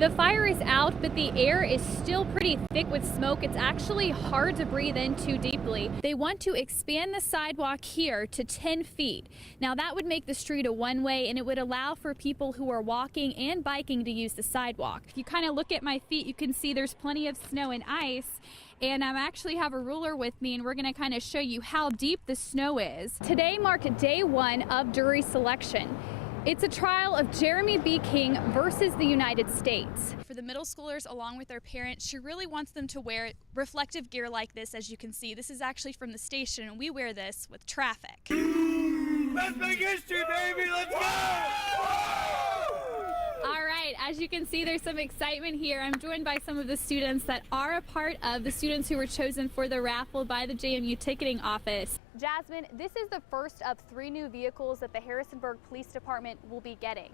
The fire is out, but the air is still pretty thick with smoke. It's actually hard to breathe in too deeply. They want to expand the sidewalk here to 10 feet. Now that would make the street a one-way, and it would allow for people who are walking and biking to use the sidewalk. If you kind of look at my feet, you can see there's plenty of snow and ice. And I actually have a ruler with me, and we're going to kind of show you how deep the snow is. Today marked day one of jury selection. It's a trial of Jeremy B. King versus the United States. For the middle schoolers, along with their parents, she really wants them to wear reflective gear like this. As you can see, this is actually from the station, and we wear this with traffic. Let's make history, baby! Let's go! All right, as you can see, there's some excitement here. I'm joined by some of the students that are a part of the students who were chosen for the raffle by the JMU ticketing office. Jasmine, this is the first of 3 new vehicles that the Harrisonburg Police Department will be getting.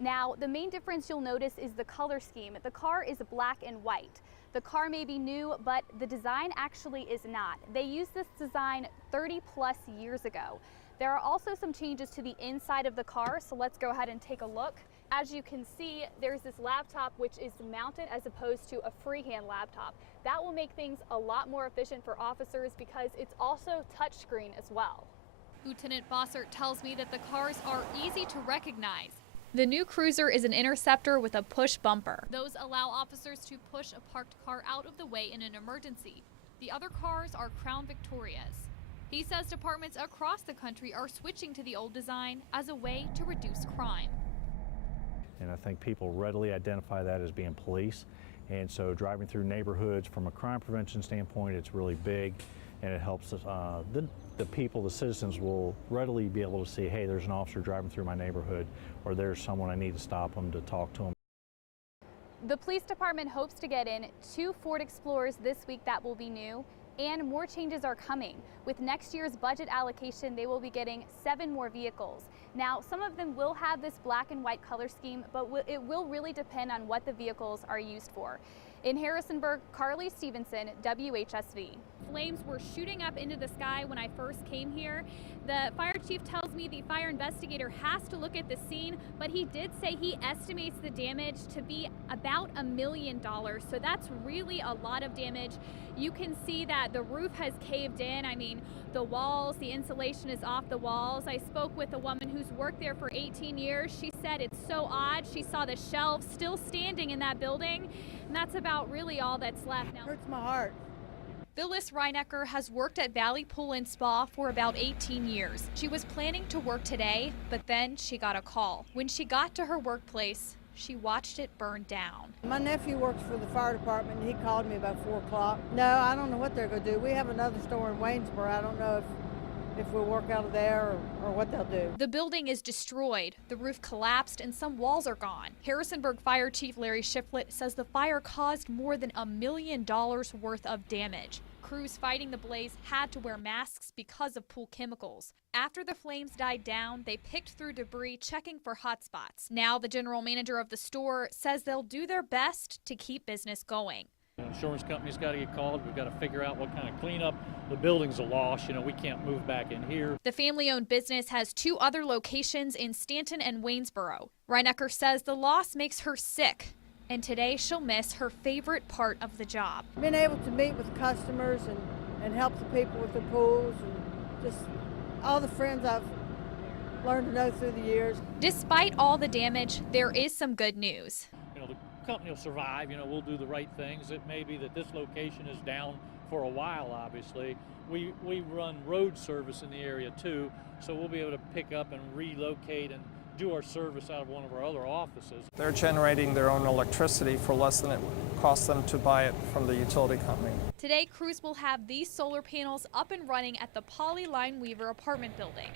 Now, the main difference you'll notice is the color scheme. The car is black and white. The car may be new, but the design actually is not. They used this design 30 plus years ago. There are also some changes to the inside of the car, so let's go ahead and take a look. As you can see, there's this laptop which is mounted as opposed to a freehand laptop. That will make things a lot more efficient for officers because it's also touchscreen as well. Lieutenant Bossert tells me that the cars are easy to recognize. The new Cruiser is an Interceptor with a push bumper. Those allow officers to push a parked car out of the way in an emergency. The other cars are Crown Victorias. He says departments across the country are switching to the old design as a way to reduce crime. And I think people readily identify that as being police. And so driving through neighborhoods from a crime prevention standpoint, it's really big, and it helps us, the people, the citizens will readily be able to see, hey, there's an officer driving through my neighborhood, or there's someone I need to stop them to talk to them. The police department hopes to get in 2 Ford Explorers this week that will be new, and more changes are coming. With next year's budget allocation, they will be getting 7 more vehicles. Now, some of them will have this black and white color scheme, but it will really depend on what the vehicles are used for. In Harrisonburg, Carly Stephenson, WHSV. Flames were shooting up into the sky when I first came here. The fire chief tells me the fire investigator has to look at the scene, but he did say he estimates the damage to be about $1 million. So that's really a lot of damage. You can see that the roof has caved in. I mean, the walls, the insulation is off the walls. I spoke with a woman who's worked there for 18 years. She said it's so odd. She saw the shelves still standing in that building, and that's about really all that's left now. Hurts my heart. Phyllis Reinecker has worked at Valley Pool and Spa for about 18 years. She was planning to work today, but then she got a call. When she got to her workplace, she watched it burn down. My nephew works for the fire department, and he called me about 4 o'clock. No, I don't know what they're going to do. We have another store in Waynesboro. I don't know if we'll work out of there or what they'll do. The building is destroyed. The roof collapsed and some walls are gone. Harrisonburg Fire Chief Larry Shiflett says the fire caused more than $1 million worth of damage. Crews fighting the blaze had to wear masks because of pool chemicals. After the flames died down, they picked through debris, checking for hot spots. Now the general manager of the store says they'll do their best to keep business going. The insurance company's got to get called. We've got to figure out what kind of cleanup. The building's a loss. You know, we can't move back in here. The family-owned business has 2 other locations in Stanton and Waynesboro. Reinecker says the loss makes her sick, and today she'll miss her favorite part of the job. Being able to meet with customers and help the people with the pools and just all the friends I've learned to know through the years. Despite all the damage, there is some good news. You know, the company will survive. You know, we'll do the right things. It may be that this location is down for a while, obviously. We run road service in the area too, so we'll be able to pick up and relocate and do our service out of one of our other offices. They're generating their own electricity for less than it costs them to buy it from the utility company. Today, crews will have these solar panels up and running at the Polly Line Weaver apartment building.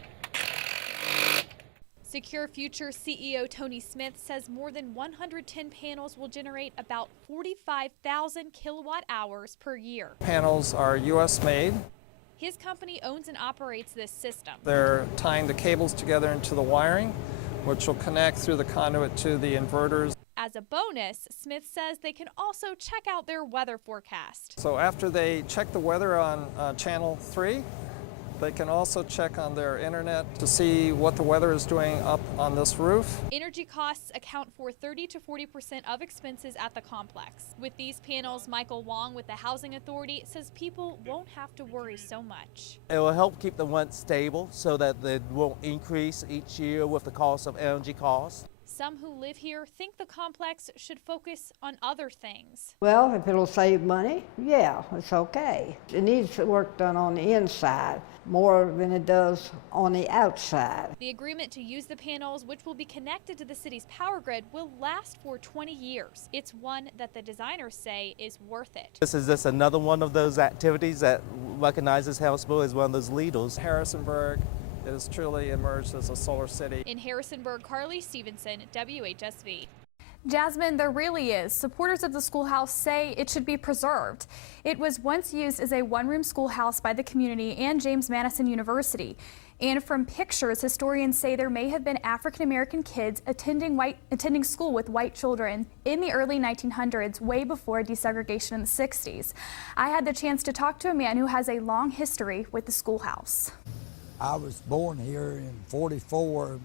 Secure Future CEO Tony Smith says more than 110 panels will generate about 45,000 kilowatt hours per year. Panels are U.S. made. His company owns and operates this system. They're tying the cables together into the wiring, which will connect through the conduit to the inverters. As a bonus, Smith says they can also check out their weather forecast. So after they check the weather on channel 3, They can also check on their internet to see what the weather is doing up on this roof. Energy costs account for 30 to 40% of expenses at the complex. With these panels, Michael Wong with the Housing Authority says people won't have to worry so much. It will help keep the rent stable so that they won't increase each year with the cost of energy costs. Some who live here think the complex should focus on other things. Well, if it'll save money, yeah, it's okay. It needs work done on the inside more than it does on the outside. The agreement to use the panels, which will be connected to the city's power grid, will last for 20 years. It's one that the designers say is worth it. This is just another one of those activities that recognizes Harrisonburg as one of those leaders. Harrisonburg is truly emerged as a solar city. In Harrisonburg, Carly Stephenson, WHSV. Jasmine, there really is. Supporters of the schoolhouse say it should be preserved. It was once used as a one-room schoolhouse by the community and James Madison University. And from pictures, historians say there may have been African-American kids attending school with white children in the early 1900s, way before desegregation in the 60s. I had the chance to talk to a man who has a long history with the schoolhouse. I was born here in '44,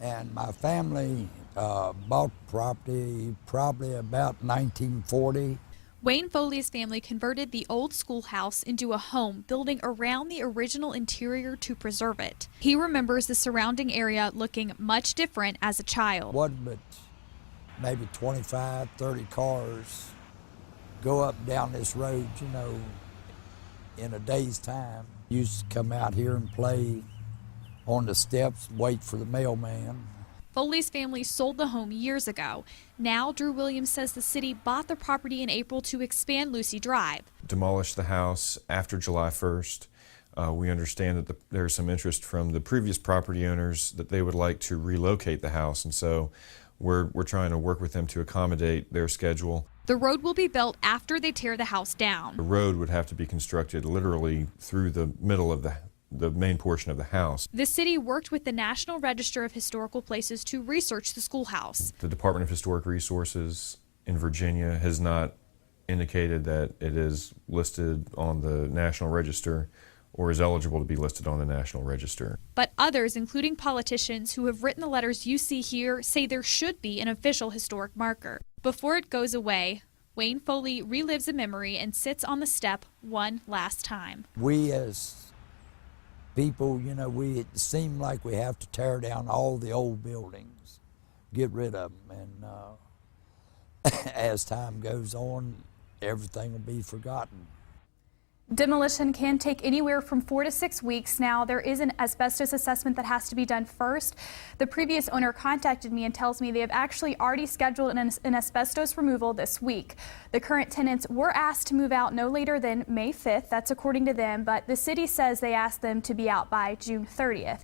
and my family bought property probably about 1940. Wayne Foley's family converted the old schoolhouse into a home, building around the original interior to preserve it. He remembers the surrounding area looking much different as a child. Wasn't but maybe 25, 30 cars go up down this road, you know, in a day's time. Used to come out here and play on the steps, wait for the mailman. Foley's family sold the home years ago. Now, Drew Williams says the city bought the property in April to expand Lucy Drive. Demolished the house after July 1st. We understand that there's some interest from the previous property owners that they would like to relocate the house, and so we're trying to work with them to accommodate their schedule. The road will be built after they tear the house down. The road would have to be constructed literally through the middle of the main portion of the house. The city worked with the National Register of Historical Places to research the schoolhouse. The Department of Historic Resources in Virginia has not indicated that it is listed on the National Register or is eligible to be listed on the National Register. But others, including politicians who have written the letters you see here, say there should be an official historic marker. Before it goes away, Wayne Foley relives a memory and sits on the step one last time. We as people, you know, it seem like we have to tear down all the old buildings, get rid of them, and as time goes on, everything will be forgotten. Demolition can take anywhere from 4 to 6 weeks. Now, there is an asbestos assessment that has to be done first. The previous owner contacted me and tells me they have actually already scheduled an asbestos removal this week. The current tenants were asked to move out no later than May 5th. That's according to them, but the city says they asked them to be out by June 30th.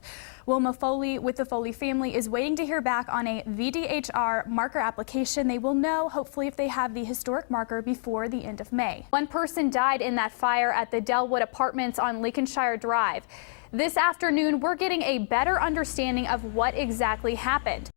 Wilma Foley with the Foley family is waiting to hear back on a VDHR marker application. They will know, hopefully, if they have the historic marker before the end of May. One person died in that fire at the Delwood Apartments on Lincolnshire Drive. This afternoon, we're getting a better understanding of what exactly happened.